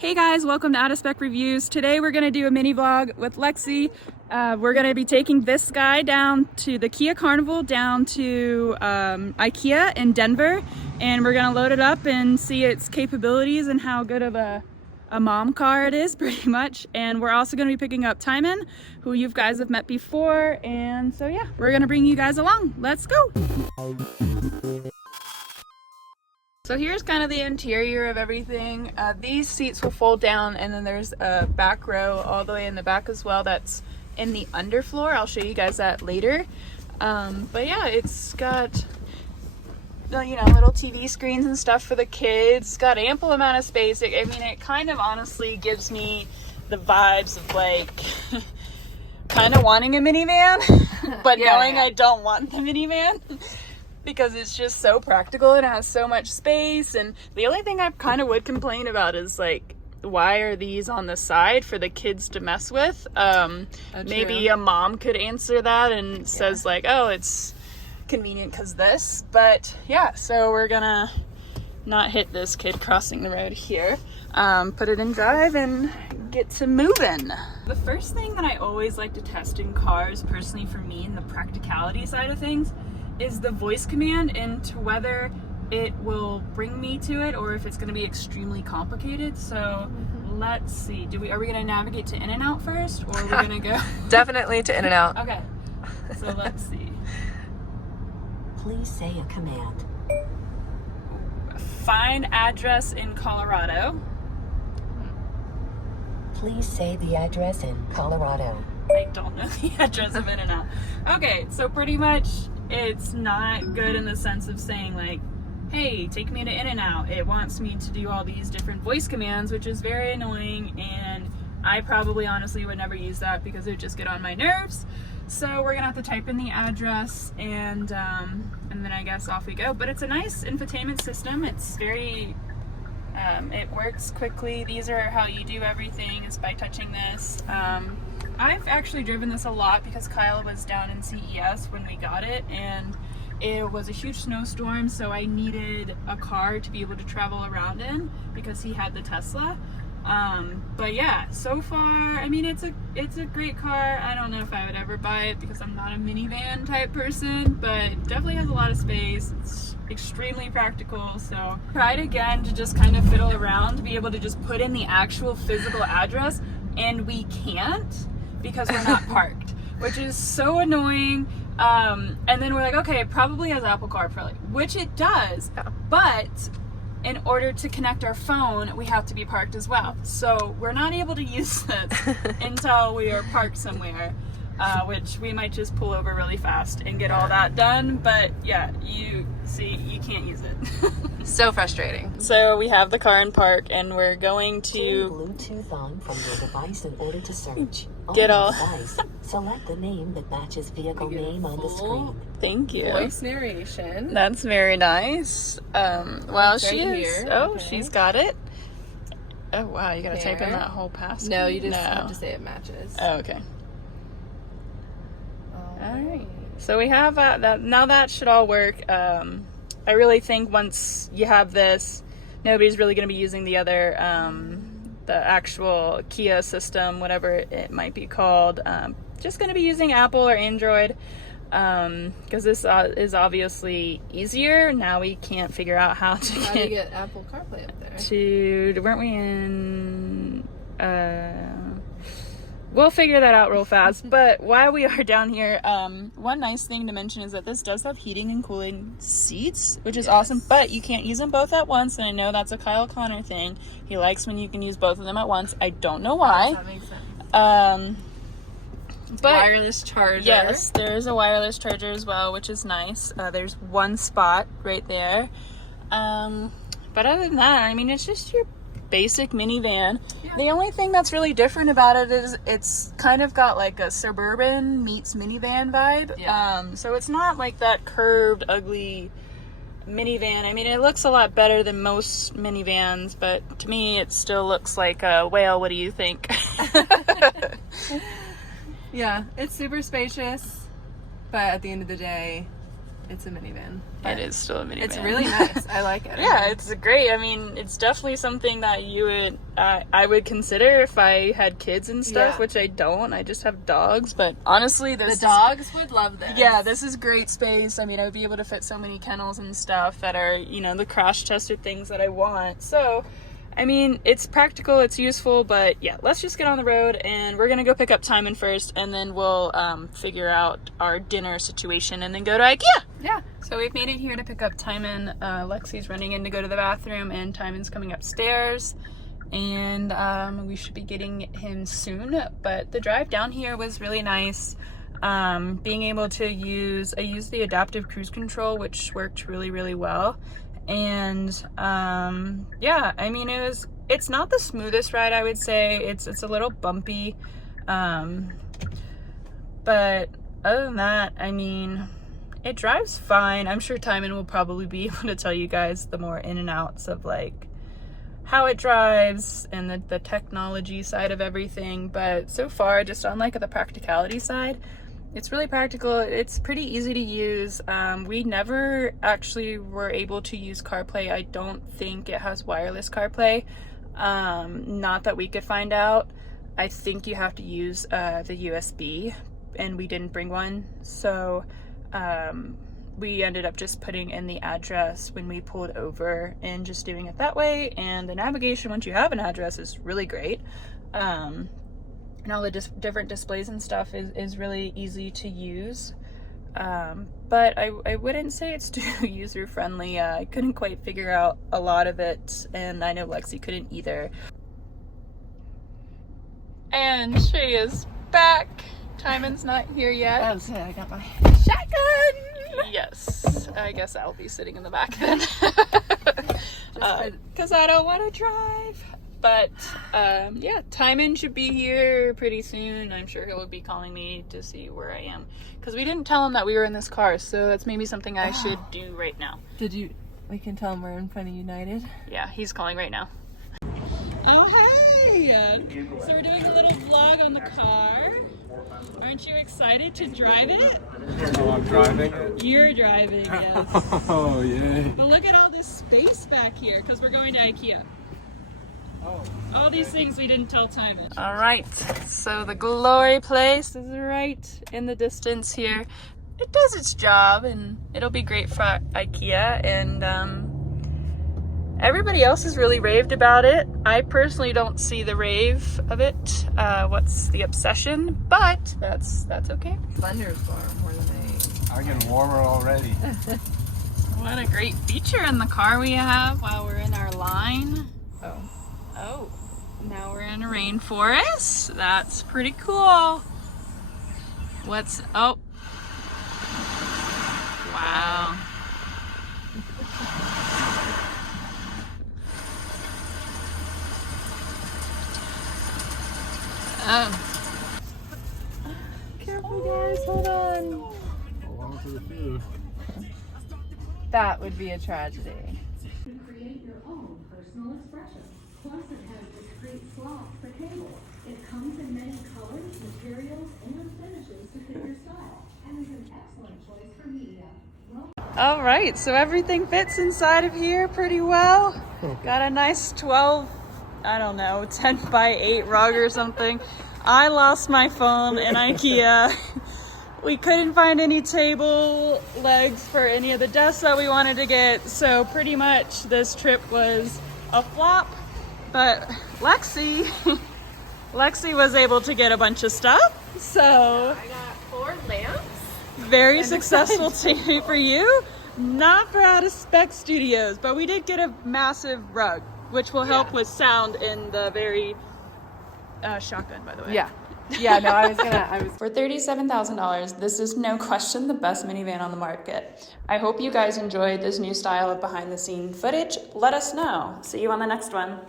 Hey guys, welcome to Out of Spec Reviews. Today we're going to do a mini vlog with Lexie. We're going to be taking this guy down to the Kia Carnival, down to IKEA in Denver, and we're going to load it up and see its capabilities and how good of a mom car it is, pretty much. And we're also going to be picking up Tymon, who you guys have met before, and so yeah, we're going to bring you guys along. Let's go! So here's kind of the interior of everything. These seats will fold down, and then there's a back row all the way in the back as well that's in the underfloor. I'll show you guys that later. But yeah, it's got, you know, little TV screens and stuff for the kids. It's got ample amount of space. I mean, it kind of honestly gives me the vibes of like kind of wanting a minivan, but knowing I don't want the minivan. Because it's just so practical and it has so much space. And the only thing I kind of would complain about is like, why are these on the side for the kids to mess with? Maybe a mom could answer that and says like, oh, it's convenient because this. But yeah, so we're gonna not hit this kid crossing the road here. Put it in drive and get to moving. The first thing that I always like to test in cars, personally for me, in the practicality side of things, is the voice command, and to whether it will bring me to it or if it's going to be extremely complicated. So let's see. Are we going to navigate to In and Out first, or are we going to go? Definitely to In and Out. Okay. So let's see. Please say a command. Find address in Colorado. Please say the address in Colorado. I don't know the address of In and Out. Okay, so pretty much it's not good in the sense of saying like, hey, take me to In and Out. It wants me to do all these different voice commands, which is very annoying, and I probably honestly would never use that because it would just get on my nerves. So we're gonna have to type in the address, and then I guess off we go. But it's a nice infotainment system. It's very it works quickly. These are how you do everything, is by touching this. I've actually driven this a lot because Kyle was down in CES when we got it, and it was a huge snowstorm, so I needed a car to be able to travel around in because he had the Tesla. But yeah, so far, I mean, it's a great car. I don't know if I would ever buy it because I'm not a minivan type person, but it definitely has a lot of space. It's extremely practical. So tried again to just kind of fiddle around to be able to just put in the actual physical address, and we can't because we're not parked, which is so annoying. And then we're like, okay, it probably has Apple CarPlay, which it does, but in order to connect our phone, we have to be parked as well. So we're not able to use this until we are parked somewhere, which we might just pull over really fast and get all that done. But yeah, you see, you can't use it. So frustrating. So we have the car in park, and we're going to Turn Bluetooth on from your device in order to search. Get on all- the device, select the name that matches vehicle name on the screen. Thank you. Voice narration. That's very nice. Well, she right is. here. Oh, Okay. she's got it. Oh wow, you gotta type in There. that whole password. No, you just have to say it matches. Oh, okay. All right. So we have that. Now that should all work. I really think once you have this, nobody's really going to be using the other, the actual Kia system, whatever it might be called. Just going to be using Apple or Android, because this is obviously easier. Now we can't figure out how to How do you get Apple CarPlay up there? weren't we in, we'll figure that out real fast. But while we are down here, one nice thing to mention is that this does have heating and cooling seats, which is awesome, but you can't use them both at once. And I know that's a Kyle Connor thing. He likes when you can use both of them at once. I don't know why. That makes sense. But Wireless charger. yes, there is a wireless charger as well, which is nice. There's one spot right there. But other than that, I mean, it's just your basic minivan. Yeah. The only thing that's really different about it is it's kind of got like a suburban meets minivan vibe. Yeah. So it's not like that curved, ugly minivan. I mean, it looks a lot better than most minivans, but to me, it still looks like a whale. What do you think? Yeah, it's super spacious, but at the end of the day, it's a minivan. It is still a minivan. It's really nice. I like it. Yeah, it's great. I mean, it's definitely something that I would consider if I had kids and stuff, which I don't. I just have dogs. But honestly, the dogs would love this. Yeah, this is great space. I mean, I would be able to fit so many kennels and stuff that are, you know, the crash tested things that I want. So, I mean, it's practical, it's useful, but yeah, let's just get on the road and we're gonna go pick up Tymon first, and then we'll figure out our dinner situation and then go to IKEA. Yeah, so we've made it here to pick up Tymon. Lexie's running in to go to the bathroom, and Tymon's coming upstairs, and we should be getting him soon. But the drive down here was really nice. Being able to I used the adaptive cruise control, which worked really, really well. And yeah, I mean, it's not the smoothest ride, I would say. It's a little bumpy, but other than that, I mean, it drives fine. I'm sure Tymon will probably be able to tell you guys the more in and outs of like how it drives and the technology side of everything. But so far, just on like the practicality side, it's really practical. It's pretty easy to use. We never actually were able to use CarPlay. I don't think it has wireless CarPlay. Not that we could find out. I think you have to use the USB, and we didn't bring one. So we ended up just putting in the address when we pulled over and just doing it that way. And the navigation, once you have an address, is really great. And all the different displays and stuff is really easy to use. But I wouldn't say it's too user-friendly. I couldn't quite figure out a lot of it, and I know Lexie couldn't either. And she is back. Tymon's not here yet. Oh, so I got my shotgun! Yes, I guess I'll be sitting in the back then. Because I don't want to drive. But yeah, Tymon should be here pretty soon. I'm sure he'll be calling me to see where I am, because we didn't tell him that we were in this car, so that's maybe something I should do right now. We can tell him we're in front of United? Yeah, he's calling right now. Oh, hey! So we're doing a little vlog on the car. Aren't you excited to drive it? Oh, I'm driving it? You're driving, yes. Oh, yay. But look at all this space back here, because we're going to IKEA. Oh. All these things we didn't tell Tymon. All right, so the glory place is right in the distance here. It does its job, and it'll be great for IKEA, and everybody else has really raved about it. I personally don't see the rave of it. What's the obsession? But that's okay. Thunderstorm more than I'm getting warmer already. What a great feature in the car we have while we're in our line. Oh, now we're in a rainforest. That's pretty cool. Oh. Wow. Oh. Careful, guys, hold on. Hold on to the few. That would be a tragedy. Create your own personal expression. Plus, it has discrete slots for cable. It comes in many colors, materials, and finishes to fit your style, and is an excellent choice for media. All right, so everything fits inside of here pretty well. Got a nice 12, I don't know, 10 by 8 rug or something. I lost my phone in IKEA. We couldn't find any table legs for any of the desks that we wanted to get, so pretty much this trip was a flop. But Lexie was able to get a bunch of stuff, so I got 4 lamps. very successful day for you. Not for Out of Spec Studios, but we did get a massive rug, which will help with sound in the very shotgun, by the way. Yeah, no, I was For $37,000, this is no question the best minivan on the market. I hope you guys enjoyed this new style of behind the scene footage. Let us know. See you on the next one.